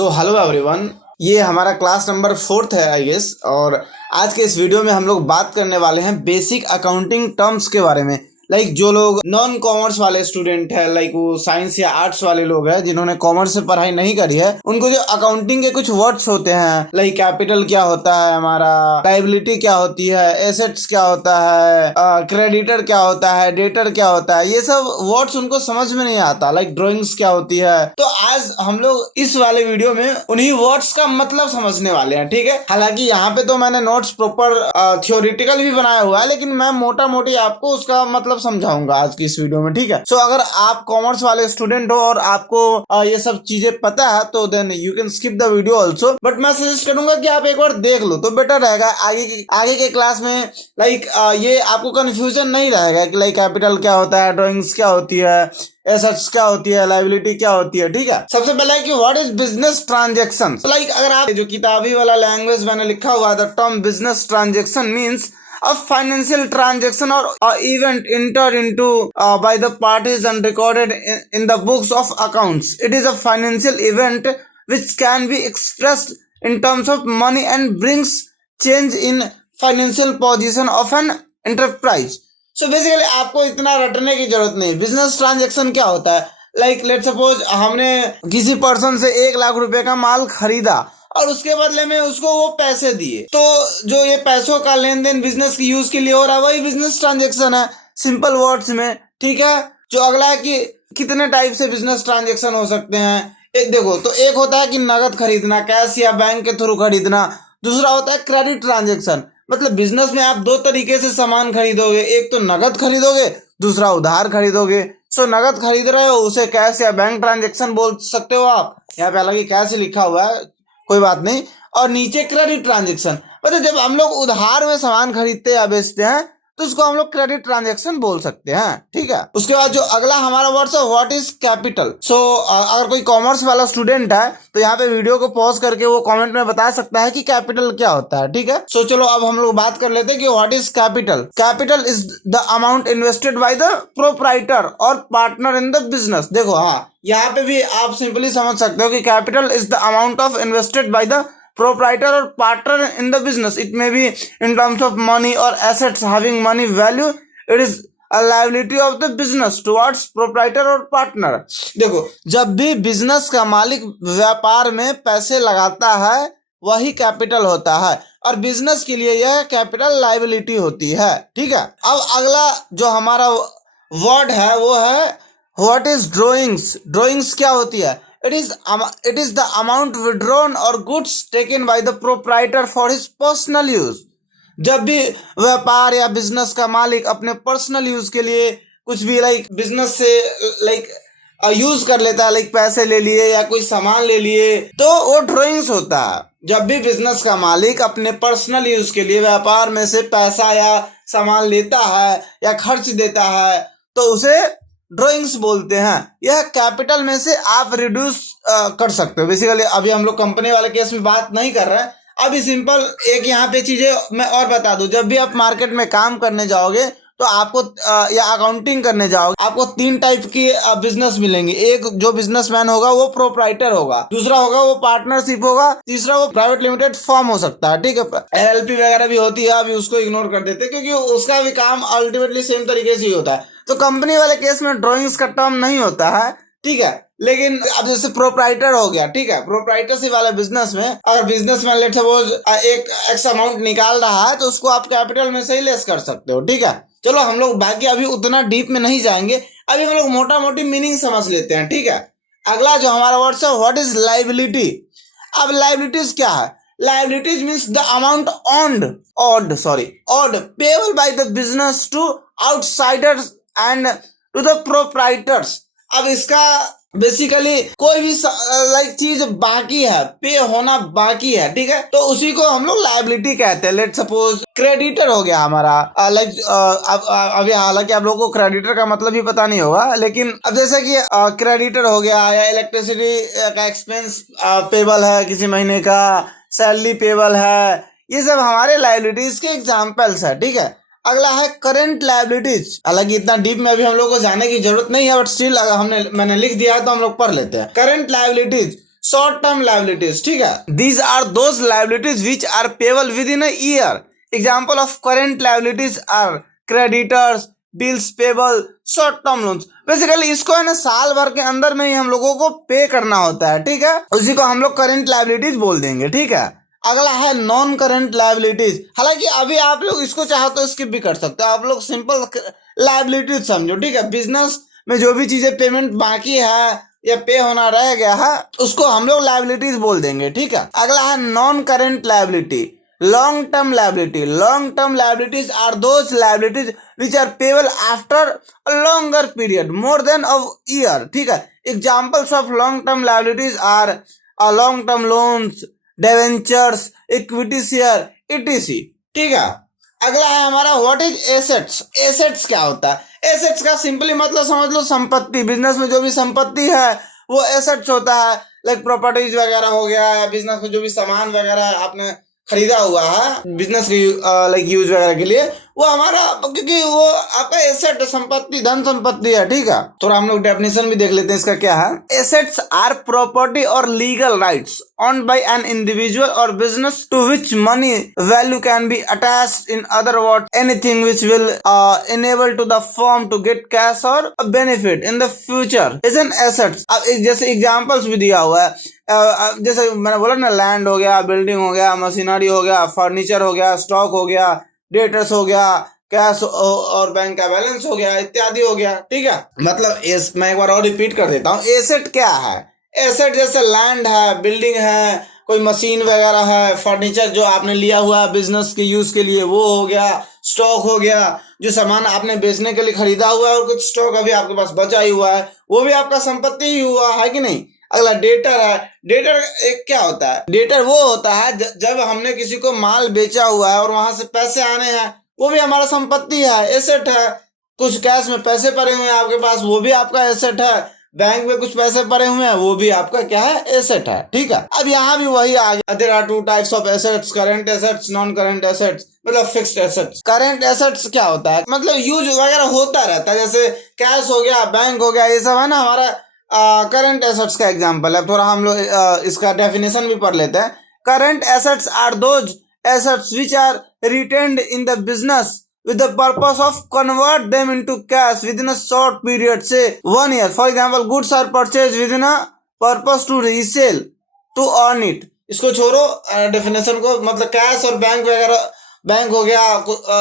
So hello everyone, ये हमारा class number 4 है आई गेस। और आज के इस वीडियो में हम लोग बात करने वाले हैं बेसिक अकाउंटिंग टर्म्स के बारे में। जो लोग नॉन कॉमर्स वाले स्टूडेंट है, वो साइंस या आर्ट्स वाले लोग हैं जिन्होंने कॉमर्स से पढ़ाई नहीं करी है, उनको जो अकाउंटिंग के कुछ वर्ड्स होते हैं, कैपिटल क्या होता है हमारा, लायबिलिटी क्या होती है, एसेट्स क्या होता है, क्रेडिटर क्या होता है, डेटर क्या होता है, ये सब वर्ड्स उनको समझ में नहीं आता। ड्राइंग्स क्या होती है। तो आज हम लोग इस वाले वीडियो में उन्हीं वर्ड्स का मतलब समझने वाले हैं, ठीक है। हालांकि यहाँ पे तो मैंने नोट्स प्रॉपर थ्योरेटिकल भी बनाया हुआ है, लेकिन मैं मोटा मोटी आपको उसका मतलब समझाऊंगा आज की इस वीडियो में, ठीक है। सो अगर आप कॉमर्स वाले स्टूडेंट हो और आपको ये सब चीजें पता है तो then you can skip the video also, but मैं सजेस्ट करूंगा कि आप एक बार देख लो तो बेटर रहेगा। आगे के क्लास में ये आपको कंफ्यूजन नहीं रहेगा कि कैपिटल क्या होता है, ड्राइंग्स क्या होती है, एसेट्स क्या होती है, लायबिलिटी क्या होती है, ठीक है। सबसे पहले है कि व्हाट इज बिजनेस ट्रांजैक्शन। अगर आप जो किताबी वाला लैंग्वेज मैंने लिखा हुआ the term business transaction means a financial transaction or event entered into by the parties and recorded in the books of accounts. It is a financial event which can be expressed in terms of money and brings change in financial position of an enterprise. So basically आपको इतना रटने की जरूरत नहीं। Business transaction क्या होता है, let suppose हमने किसी पर्सन से 1 लाख रुपए का माल खरीदा और उसके बदले में उसको वो पैसे दिए, तो जो ये पैसों का लेन देन बिजनेस की यूज के लिए हो रहा है वही बिजनेस ट्रांजेक्शन है, सिंपल वर्ड्स में, ठीक है। जो अगला है कि कितने टाइप से बिजनेस ट्रांजेक्शन हो सकते हैं। एक देखो, तो एक होता है कि नगद खरीदना, कैश या बैंक के थ्रू खरीदना। दूसरा होता है क्रेडिट ट्रांजेक्शन, मतलब बिजनेस में आप 2 तरीके से सामान खरीदोगे, एक तो नगद खरीदोगे, दूसरा उधार खरीदोगे। सो नगद खरीद रहे हो उसे कैश या बैंक ट्रांजेक्शन बोल सकते हो आप। यहाँ पे हालांकि कैश ही लिखा हुआ है, कोई बात नहीं। और नीचे क्रेडिट ट्रांजेक्शन, मतलब जब हम लोग उधार में सामान खरीदते या बेचते हैं तो उसको हम लोग क्रेडिट ट्रांजेक्शन बोल सकते हैं, ठीक है। उसके बाद जो अगला हमारा वर्ड है व्हाट इज कैपिटल। अगर कोई कॉमर्स वाला स्टूडेंट है तो यहाँ पे वीडियो को पॉज करके वो कमेंट में बता सकता है कि कैपिटल क्या होता है, ठीक है। चलो अब हम लोग बात कर लेते हैं कि what is capital. Capital is the amount invested by the proprietor और पार्टनर इन द बिजनेस। देखो, हाँ, यहाँ पे भी आप सिंपली समझ सकते हो कि capital is the amount of invested by the proprietor or partner in the business. It may be in terms of money or assets having money value. It is a liability of the business towards proprietor or partner. देखो, जब भी business का मालिक व्यापार में पैसे लगाता है वही कैपिटल होता है, और बिजनेस के लिए यह कैपिटल लायबिलिटी होती है, ठीक है। अब अगला जो हमारा वर्ड है वो है व्हाट इज ड्रॉइंग्स। ड्रॉइंग्स क्या होती है। It is the amount withdrawn or goods taken by the proprietor for his personal use. जब भी व्यापार या बिजनेस का मालिक अपने पर्सनल यूज के लिए कुछ भी बिजनेस से यूज कर लेता है, पैसे ले लिए या कोई सामान ले लिए, तो वो ड्रॉइंग्स होता है। जब भी बिजनेस का मालिक अपने पर्सनल यूज के लिए व्यापार में से पैसा या सामान लेता है या खर्च देता है तो उसे ड्राइंग्स बोलते हैं। यह कैपिटल में से आप रिड्यूस कर सकते हो। बेसिकली अभी हम लोग कंपनी वाले केस में बात नहीं कर रहे हैं, अभी सिंपल एक यहाँ पे चीजें मैं और बता दूं। जब भी आप मार्केट में काम करने जाओगे तो आपको या अकाउंटिंग करने जाओगे, आपको 3 टाइप की बिजनेस मिलेंगे। एक जो बिजनेसमैन होगा वो प्रोप्राइटर होगा, दूसरा होगा वो पार्टनरशिप होगा, तीसरा वो प्राइवेट लिमिटेड फर्म हो सकता है, ठीक है। LLP वगैरह भी होती है, अभी उसको इग्नोर कर देते हैं क्योंकि उसका भी काम अल्टीमेटली सेम तरीके से ही होता है। तो कंपनी वाले केस में ड्राइंग्स का टर्म नहीं होता है, ठीक है। लेकिन अब जैसे प्रोप्राइटर हो गया, ठीक है, प्रोप्राइटरशिप वाले बिजनेस में अगर बिजनेसमैन लेट सपोज एक एक्स अमाउंट निकाल रहा है तो उसको आप कैपिटल में से ही लेस कर सकते हो, ठीक है। चलो हम लोग बाकी अभी उतना डीप में नहीं जाएंगे, अभी हम लोग मोटा मोटी मीनिंग समझ लेते हैं, ठीक है। अगला जो हमारा वर्ड है व्हाट इज लायबिलिटी। अब लायबिलिटीज क्या है। Liabilities means the amount owed payable by the business to outsiders and to the proprietors. अब इसका बेसिकली कोई भी चीज बाकी है, पे होना बाकी है, ठीक है, तो उसी को हम लोग लायबिलिटी कहते हैं। लेट सपोज क्रेडिटर हो गया हमारा, अभी हालांकि आप लोगों को क्रेडिटर का मतलब ही पता नहीं होगा, लेकिन अब जैसे कि क्रेडिटर हो गया या इलेक्ट्रिसिटी का एक्सपेंस पेबल है, किसी महीने का सैलरी पेबल है, ये सब हमारे लायबिलिटीज के एग्जाम्पल्स है, ठीक है। अगला है करंट लायबिलिटीज। हालांकि इतना डीप में अभी हम लोग को जाने की जरूरत नहीं है, बट स्टिल मैंने लिख दिया है तो हम लोग पढ़ लेते हैं। Current liabilities short term liabilities, ठीक है। These are those liabilities which are payable within a year. Example of current liabilities are creditors, bills payable, short term loans. Basically इसको है ना साल भर के अंदर में ही हम लोगों को पे करना होता है, ठीक है। उसी को हम लोग करेंट लाइबिलिटीज बोल देंगे, ठीक है। अगला है नॉन करेंट लाइबिलिटीज। हालांकि अभी आप लोग इसको चाहो तो स्किप भी कर सकते हो, आप लोग सिंपल लाइबिलिटीज समझो, ठीक है। बिजनेस में जो भी चीजें पेमेंट बाकी है या पे होना रह गया है उसको हम लोग लाइबिलिटीज बोल देंगे, ठीक है। अगला है non current liability, long term liability. Long term liabilities are those liabilities which are payable after a longer period more than a year, ठीक है। Examples of long term liabilities are long term loans, debentures, equity share, ETC, ठीक है। अगला है हमारा what is assets. Assets क्या होता है? एसेट्स का सिंपली मतलब समझ लो संपत्ति। बिजनेस में जो भी संपत्ति है वो एसेट्स होता है, लाइक प्रॉपर्टीज वगैरह हो गया, या बिजनेस में जो भी सामान वगैरह आपने खरीदा हुआ है बिजनेस के लाइक यूज वगैरह के लिए, वो हमारा, क्योंकि वो आपका एसेट संपत्ति, धन संपत्ति है, ठीक है। थोड़ा हम लोग डेफिनेशन भी देख लेते हैं इसका क्या है। एसेट्स आर प्रॉपर्टी और legal rights owned by an individual or business to which money value can be attached. In other words, anything which will enable to the firm to get cash or a benefit in the future is an asset. अब जैसे examples भी दिया हुआ है, जैसे मैंने बोला ना, लैंड हो गया, बिल्डिंग हो गया, मशीनरी हो गया, फर्नीचर हो गया, स्टॉक हो गया, डेटर्स हो गया, कैश और बैंक का बैलेंस हो गया, इत्यादि हो गया, ठीक है। मतलब मैं एक बार और रिपीट कर देता हूँ, एसेट क्या है? एसेट जैसे लैंड है, बिल्डिंग है, कोई मशीन वगैरह है, फर्नीचर जो आपने लिया हुआ है बिजनेस के यूज के लिए वो हो गया, स्टॉक हो गया, जो सामान आपने बेचने के लिए खरीदा हुआ है और कुछ स्टॉक अभी आपके पास बचा ही हुआ है वो भी आपका संपत्ति ही हुआ है कि नहीं। अगला डेटर है। डेटर एक क्या होता है? डेटर वो होता है जब हमने किसी को माल बेचा हुआ है और वहां से पैसे आने हैं, वो भी हमारा संपत्ति है, एसेट है। कुछ कैश में पैसे पड़े हुए हैं आपके पास, वो भी आपका एसेट है। बैंक में कुछ पैसे पड़े हुए हैं, वो भी आपका क्या है? एसेट है, ठीक है। अब यहाँ भी वही आ गया, there are two types of assets, current assets, non current assets, मतलब फिक्स्ड एसेट्स। करंट एसेट्स क्या होता है? मतलब यूज वगैरह होता रहता है, जैसे कैश हो गया, बैंक हो गया, ये सब है ना हमारा करंट एसेट्स का एग्जाम्पल है। थोड़ा हम लोग इसका डेफिनेशन भी पढ़ लेते हैं। Current assets are those assets which are retained in the business with the purpose of convert them into cash within a short period, say 1 year. For example, goods are purchased within a purpose to resell to earn it. इसको छोड़ो definition को, मतलब cash और bank वगैरह, bank हो गया,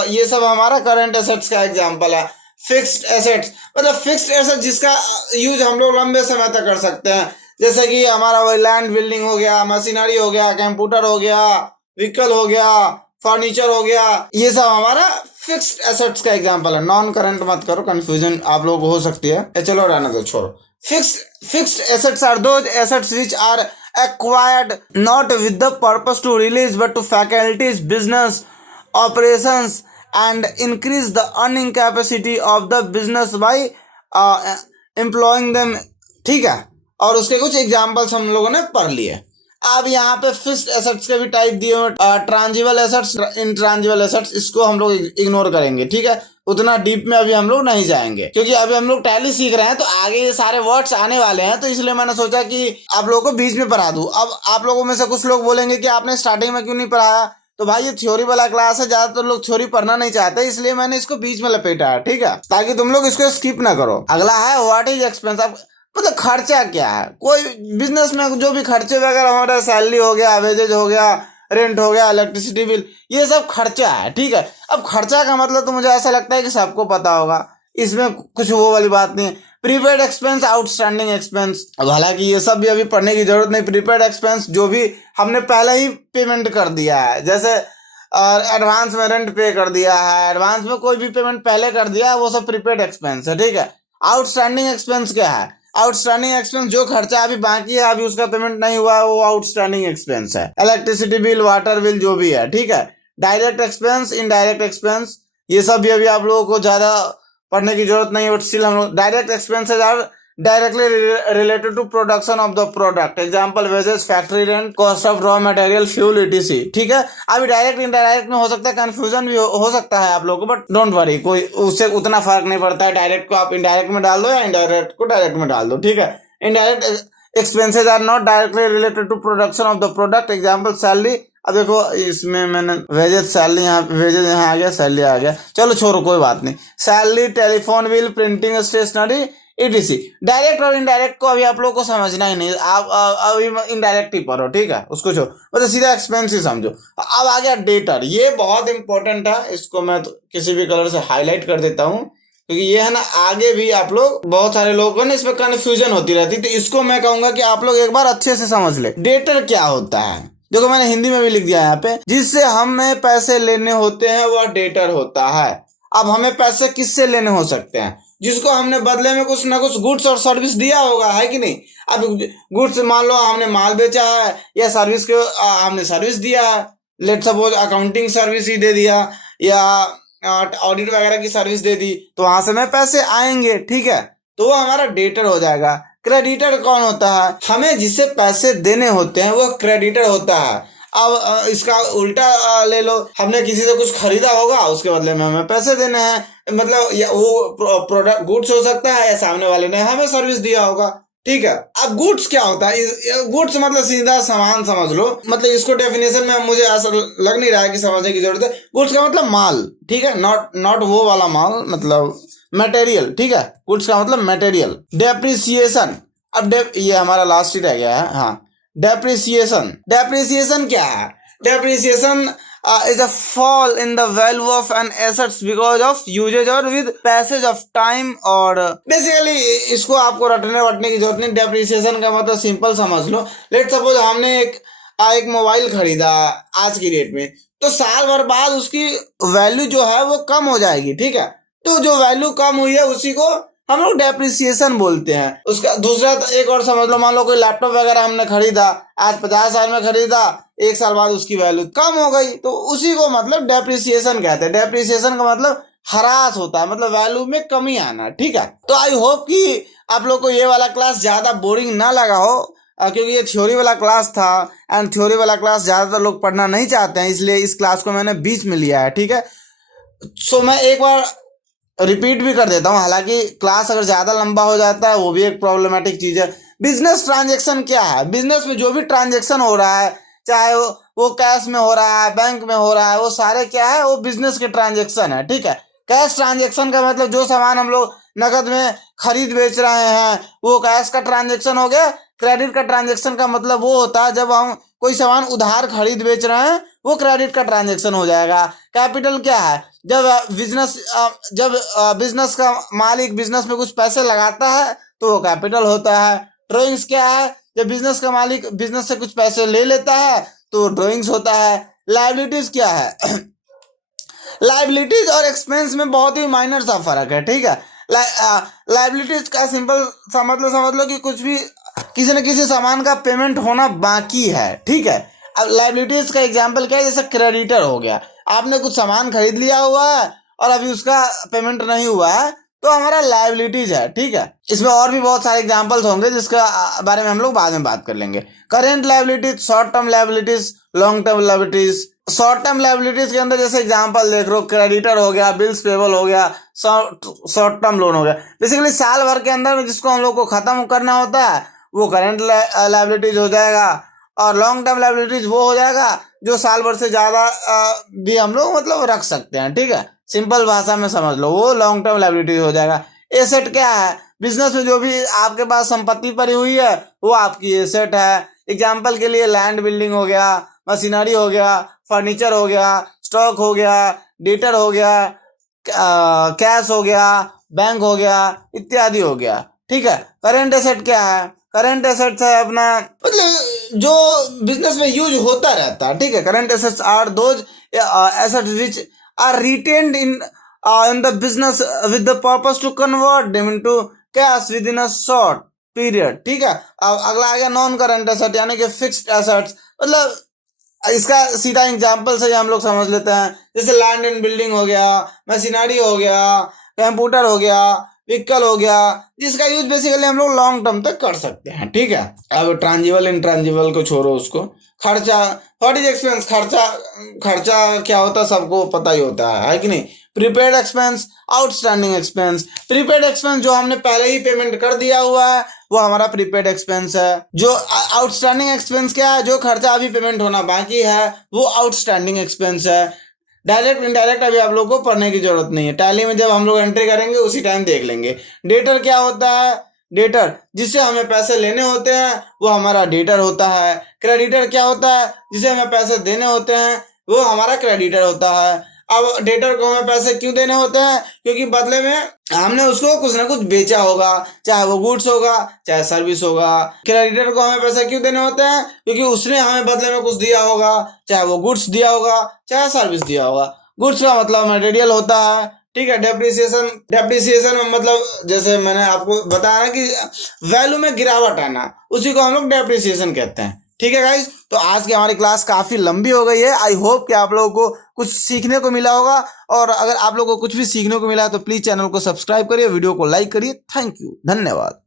ये सब हमारा करंट एसेट्स का एग्जांपल है। फिक्स्ड एसेट्स मतलब फिक्स्ड एसेट जिसका यूज हम लोग लंबे समय तक कर सकते हैं, जैसे कि हमारा वही लैंड, बिल्डिंग हो गया, मशीनरी हो गया, कंप्यूटर हो गया, व्हीकल हो गया, फर्नीचर हो गया, ये सब हमारा फिक्स्ड एसेट्स का एग्जांपल है। नॉन करंट मत करो, कंफ्यूजन आप लोगों को हो सकती है, चलो रहने दो, छोड़ो। Fixed assets are those assets which are acquired not with the purpose to release but to facilitate business operations and increase the earning capacity of the business by employing them, ठीक है। और उसके कुछ एग्जांपल्स हम लोगों ने पढ़ लिए। अब यहाँ पे फिक्स्ड एसेट्स के भी टाइप दिए हुए, ट्रांजिबल एसेट्स, इंट्रांजिबल एसेट्स, इसको हम लोग इग्नोर करेंगे, ठीक है। उतना डीप में अभी हम लोग नहीं जाएंगे क्योंकि अभी हम लोग टैली सीख रहे हैं, तो आगे ये सारे वर्ड्स आने वाले हैं, तो इसलिए मैंने सोचा कि आप लोगों को बीच में पढ़ा दूं। अब आप लोगों में से कुछ लोग बोलेंगे कि आपने स्टार्टिंग में क्यों नहीं पढ़ाया, तो भाई ये थ्योरी वाला क्लास है, ज्यादातर लोग थ्योरी पढ़ना नहीं चाहते, इसलिए मैंने इसको बीच में लपेटा है, ठीक है, ताकि तुम लोग इसको स्किप ना करो। अगला है व्हाट इज एक्सपेंस। अब मतलब खर्चा क्या है? कोई बिजनेस में जो भी खर्चे वगैरह हो रहे हैं, सैलरी हो गया, वेजेज हो गया, रेंट हो गया, इलेक्ट्रिसिटी बिल, ये सब खर्चा है, ठीक है। अब खर्चा का मतलब तो मुझे ऐसा लगता है कि सबको पता होगा, इसमें कुछ वो वाली बात नहीं है। प्रीपेड एक्सपेंस, आउटस्टैंडिंग एक्सपेंस, अब हालांकि ये सब भी अभी पढ़ने की जरूरत नहीं। प्रीपेड एक्सपेंस जो भी हमने पहले ही पेमेंट कर दिया है, जैसे एडवांस में रेंट पे कर दिया है, एडवांस में कोई भी पेमेंट पहले कर दिया है, वो सब प्रीपेड एक्सपेंस है, ठीक है। आउटस्टैंडिंग एक्सपेंस क्या है? आउटस्टैंडिंग एक्सपेंस जो खर्चा अभी बाकी है, अभी उसका पेमेंट नहीं हुआ है, वो आउटस्टैंडिंग एक्सपेंस है। इलेक्ट्रिसिटी बिल, वाटर बिल, जो भी है, ठीक है। डायरेक्ट एक्सपेंस, इनडायरेक्ट एक्सपेंस, ये सब भी अभी आप लोगों को ज्यादा पढ़ने की जरूरत नहीं है, बट स्टिल हम लोग direct expenses are directly related to production of the product, example wages, factory rent, cost of raw material, fuel, ETC, ठीक है। अभी डायरेक्ट इंडायरेक्ट में हो सकता है कंफ्यूजन भी हो सकता है आप लोगों को, बट डोंट वरी, कोई उससे उतना फर्क नहीं पड़ता है। डायरेक्ट को आप इनडायरेक्ट में डाल दो या इनडायरेक्ट को डायरेक्ट में डाल दो, ठीक है। Indirect expenses are not directly related to production of the product, example salary. अब देखो इसमें मैंने वेजेस सैलरी वेजेस यहाँ आ गया, सैलरी आ गया, चलो छोड़ो कोई बात नहीं। Salary, telephone bill, printing, stationery, etc। Direct और इनडायरेक्ट को अभी आप लोगों को समझना ही नहीं, आप अभी इनडायरेक्ट ही पढ़ो, ठीक है, उसको छोड़ो, मतलब सीधा एक्सपेंस ही समझो। अब आ गया डेटर, ये बहुत इंपॉर्टेंट है, इसको मैं तो किसी भी कलर से हाईलाइट कर देता हूँ, क्योंकि ये है ना आगे भी आप लोग बहुत सारे लोगों को ना इसमें कन्फ्यूजन होती रहती, तो इसको मैं कहूंगा कि आप लोग एक बार अच्छे से समझ ले। डेटर क्या होता है, देखो मैंने हिंदी में भी लिख दिया यहाँ पे, जिससे हमें पैसे लेने होते हैं वह डेटर होता है। अब हमें पैसे किससे लेने हो सकते हैं, जिसको हमने बदले में कुछ ना कुछ गुड्स और सर्विस दिया होगा, है कि नहीं। अब गुड्स मान लो हमने माल बेचा है, या सर्विस को हमने सर्विस दिया है, लेट सपोज अकाउंटिंग सर्विस ही दे दिया, या ऑडिट वगैरह की सर्विस दे दी, तो वहां से हमें पैसे आएंगे, ठीक है, तो वो हमारा डेटर हो जाएगा। क्रेडिटर कौन होता है, हमें जिसे पैसे देने होते हैं वह क्रेडिटर होता है। अब इसका उल्टा ले लो, हमने किसी से कुछ खरीदा होगा, उसके बदले में हमें पैसे देने हैं, मतलब या वो प्रोडक्ट गुड्स हो सकता है, या सामने वाले ने हमें सर्विस दिया होगा, ठीक है। अब गुड्स क्या होता है, गुड्स मतलब सीधा सामान समझ लो, मतलब इसको डेफिनेशन में मुझे ऐसा लग नहीं रहा है कि समझने की जरूरत है। गुड्स का मतलब माल, ठीक है, नॉट वो वाला माल, मतलब मटेरियल, ठीक है, गुड्स का मतलब मटेरियल। डेप्रिसिएशन, अब ये हमारा लास्ट ही रह गया है, हाँ, डेप्रिसिएशन क्या है, depreciation is a fall in the value of an assets because of usage or with passage of time, और बेसिकली इसको आपको रटने की जरूरत नहीं। डेप्रिसिएशन का मतलब सिंपल समझ लो, लेट सपोज हमने एक मोबाइल खरीदा आज की डेट में, तो साल भर बाद उसकी वैल्यू जो है वो कम हो जाएगी, ठीक है, तो जो वैल्यू कम हुई है उसी को हम लोग डेप्रिसिएशन बोलते हैं। उसका दूसरा एक और समझ लो, मान लो कोई लैपटॉप वगैरह हमने खरीदा, आज 50,000 में खरीदा, एक साल बाद उसकी वैल्यू कम हो गई, तो उसी को मतलब डेप्रिसिएशन कहते हैं। डेप्रिसिएशन का मतलब ह्रास होता है, मतलब वैल्यू में कमी आना, ठीक है। तो आई होप कि आप लोग को ये वाला क्लास ज्यादा बोरिंग ना लगा हो, क्योंकि ये थ्योरी वाला क्लास था, एंड थ्योरी वाला क्लास ज्यादातर लोग पढ़ना नहीं चाहते हैं, इसलिए इस क्लास को मैंने बीच में लिया है, ठीक है। सो मैं एक बार रिपीट भी कर देता हूँ, हालांकि क्लास अगर ज़्यादा लंबा हो जाता है वो भी एक प्रॉब्लमेटिक चीज़ है। बिजनेस ट्रांजैक्शन क्या है, बिजनेस में जो भी ट्रांजैक्शन हो रहा है, चाहे वो कैश में हो रहा है, बैंक में हो रहा है, वो सारे क्या है, वो बिजनेस के ट्रांजैक्शन है, ठीक है। कैश ट्रांजैक्शन का मतलब जो सामान हम लोग नकद में खरीद बेच रहे हैं वो कैश का ट्रांजैक्शन हो गया। क्रेडिट का ट्रांजैक्शन का मतलब वो होता है जब हम कोई सामान उधार खरीद बेच रहे हैं, वो क्रेडिट का ट्रांजैक्शन हो जाएगा। कैपिटल क्या है, जब बिजनेस का मालिक बिजनेस में कुछ पैसे लगाता है तो वो कैपिटल होता है। ड्राइंग्स क्या है, जब बिजनेस का मालिक बिजनेस से कुछ पैसे ले लेता है तो ड्राइंग्स होता है। लायबिलिटीज क्या है लायबिलिटीज और एक्सपेंस में बहुत ही माइनर सा फर्क है, ठीक है। लायबिलिटीज का सिंपल समझ लो कि कुछ भी किसी न किसी सामान का पेमेंट होना बाकी है, ठीक है। अब लायबिलिटीज का एग्जांपल क्या है, जैसे क्रेडिटर हो गया, आपने कुछ सामान खरीद लिया हुआ है और अभी उसका पेमेंट नहीं हुआ है तो हमारा लायबिलिटीज है, ठीक है। इसमें और भी बहुत सारे एग्जांपल्स होंगे जिसका बारे में हम लोग बाद में बात कर लेंगे। Current liabilities, short term liabilities, long term liabilities. Short term liabilities के अंदर जैसे एग्जांपल देख लो, क्रेडिटर हो गया, बिल्स पेबल हो गया, शॉर्ट टर्म लोन हो गया। बेसिकली साल भर के अंदर जिसको हम लोग को खत्म करना होता है वो करेंट लायबिलिटीज हो जाएगा, और लॉन्ग टर्म लायबिलिटीज वो हो जाएगा जो साल भर से ज्यादा भी हम लोग मतलब रख सकते हैं, ठीक है। सिंपल भाषा में समझ लो, वो लॉन्ग टर्म लायबिलिटीज हो जाएगा। एसेट क्या है, बिजनेस में जो भी आपके पास संपत्ति पड़ी हुई है वो आपकी एसेट है। एग्जाम्पल के लिए लैंड बिल्डिंग हो गया, मशीनरी हो गया, फर्नीचर हो गया, स्टॉक हो गया, डेटर हो गया, कैश हो गया, बैंक हो गया, इत्यादि हो गया, ठीक है। करेंट एसेट क्या है, करेंट एसेट्स है अपना मतलब जो बिजनेस में यूज होता रहता है, ठीक है। Current assets are those assets which are retained in the business with the purpose to convert them into cash within a short period, ठीक है। अब अगला आ गया नॉन करेंट एसेट यानी कि फिक्स्ड एसेट्स, मतलब इसका सीधा एग्जांपल से हम लोग समझ लेते हैं, जैसे लैंड एंड बिल्डिंग हो गया, मशीनरी हो गया, कंप्यूटर हो गया, व्हीकल हो गया, जिसका यूज बेसिकली हम लोग लॉन्ग टर्म तक कर सकते हैं, ठीक है। अब ट्रांजिबल इंट्रांजिबल को छोड़ो, उसको खर्चा, व्हाट इज एक्सपेंस, खर्चा क्या होता है सबको पता ही होता है कि नहीं। Prepaid expense, outstanding expense. Prepaid expense जो हमने पहले ही पेमेंट कर दिया हुआ है वो हमारा प्रीपेड एक्सपेंस है। जो आउटस्टैंडिंग एक्सपेंस क्या है, जो खर्चा अभी पेमेंट होना बाकी है वो आउटस्टैंडिंग एक्सपेंस है। डायरेक्ट इनडायरेक्ट अभी आप लोगों को पढ़ने की जरूरत नहीं है, टैली में जब हम लोग एंट्री करेंगे उसी टाइम देख लेंगे। डेटर क्या होता है, डेटर जिससे हमें पैसे लेने होते हैं वो हमारा डेटर होता है। क्रेडिटर क्या होता है, जिसे हमें पैसे देने होते हैं वो हमारा क्रेडिटर होता है। अब डेटर को हमें पैसे क्यों देने होते हैं, क्योंकि बदले में हमने उसको कुछ ना कुछ बेचा होगा, चाहे वो गुड्स होगा चाहे सर्विस होगा। क्रेडिटर को हमें पैसे क्यों देने होते हैं, क्योंकि उसने हमें बदले में कुछ दिया होगा, चाहे वो गुड्स दिया होगा चाहे सर्विस दिया होगा। गुड्स का मतलब मटेरियल होता है, ठीक है। डेप्रिसिएशन मतलब जैसे मैंने आपको बताया ना कि वैल्यू में गिरावट आना, उसी को हम लोग डेप्रिसिएशन कहते हैं, ठीक है गाइज। तो आज की हमारी क्लास काफी लंबी हो गई है। आई होप कि आप लोगों को कुछ सीखने को मिला होगा, और अगर आप लोगों को कुछ भी सीखने को मिला है तो प्लीज चैनल को सब्सक्राइब करिए, वीडियो को लाइक करिए। थैंक यू, धन्यवाद।